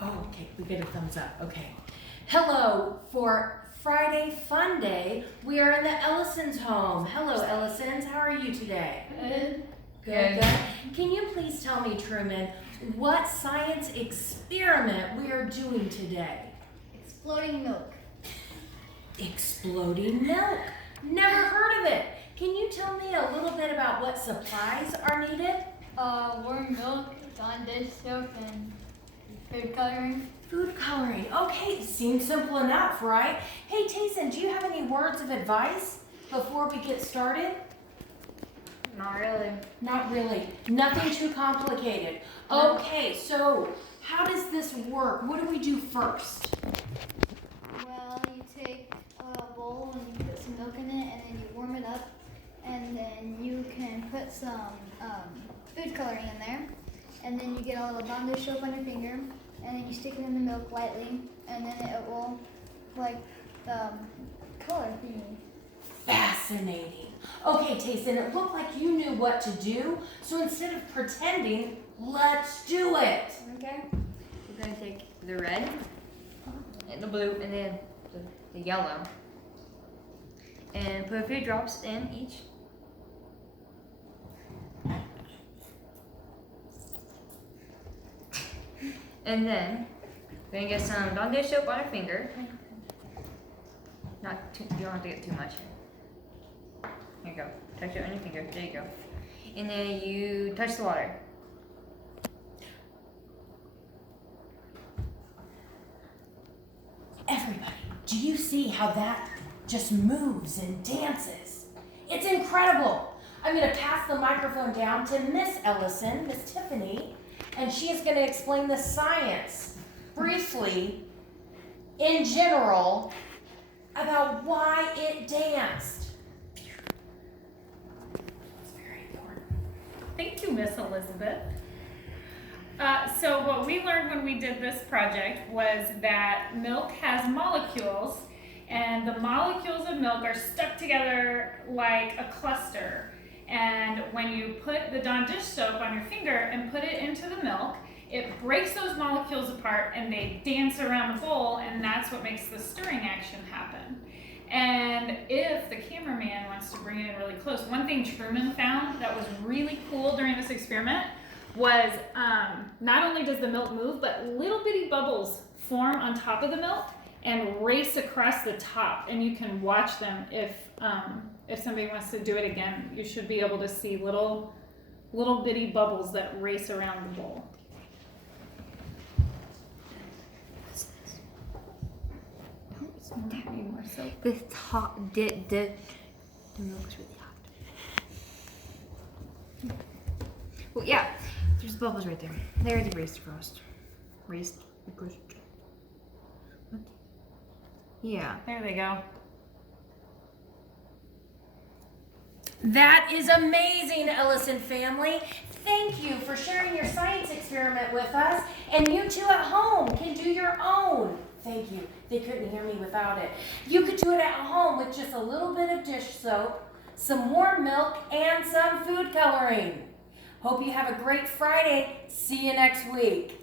Oh, okay, we get a thumbs up, okay. Hello, for Friday Fun Day, we are in the Ellison's home. Hello, Ellisons, how are you today? Good. Good, good. Can you please tell me, Truman, what science experiment we are doing today? Exploding milk. Exploding milk. Never heard of it. Can you tell me a little bit about what supplies are needed? Warm milk, Dawn dish soap, and food coloring. Food coloring. Okay, seems simple enough, right? Hey, Tayson, do you have any words of advice before we get started? Not really. Not really. Nothing too complicated. Okay, so how does this work? What do we do first? Well, you take a bowl and you put some milk in it, and then you warm it up, and then you can put some food coloring in there, and then you get a little Dawn dish soap on your finger, and then you stick it in the milk lightly, and then it will like color thingy. Fascinating. Okay, Tayson, it looked like you knew what to do, so instead of pretending, let's do it. Okay. We're going to take the red, and the blue, and then the yellow. And put a few drops in each. And then we're going to get some Dawn dish soap on our finger. Not too, you don't have to get too much. Here you go. Touch it on your finger. There you go. And then you touch the water. Everybody, do you see how that just moves and dances? It's incredible. I'm going to pass the microphone down to Miss Ellison, Miss Tiffany, and she is going to explain the science briefly, in general, about why it danced. It's very important. Thank you, Miss Elizabeth. So what we learned when we did this project was that milk has molecules, and the molecules of milk are stuck together like a cluster. And when you put the Dawn dish soap on your finger and put it into the milk, it breaks those molecules apart and they dance around the bowl, and that's what makes the stirring action happen. And if the cameraman wants to bring it in really close, one thing Truman found that was really cool during this experiment was not only does the milk move, but little bitty bubbles form on top of the milk and race across the top, and you can watch them. If somebody wants to do it again, you should be able to see little bitty bubbles that race around the bowl. The top, the milk is really hot. Well, yeah, there's bubbles right there. They already raced across. Raced. What? Yeah. There they go. That is amazing, Ellison family. Thank you for sharing your science experiment with us. And you too at home can do your own. Thank you. They couldn't hear me without it. You could do it at home with just a little bit of dish soap, some warm milk, and some food coloring. Hope you have a great Friday. See you next week.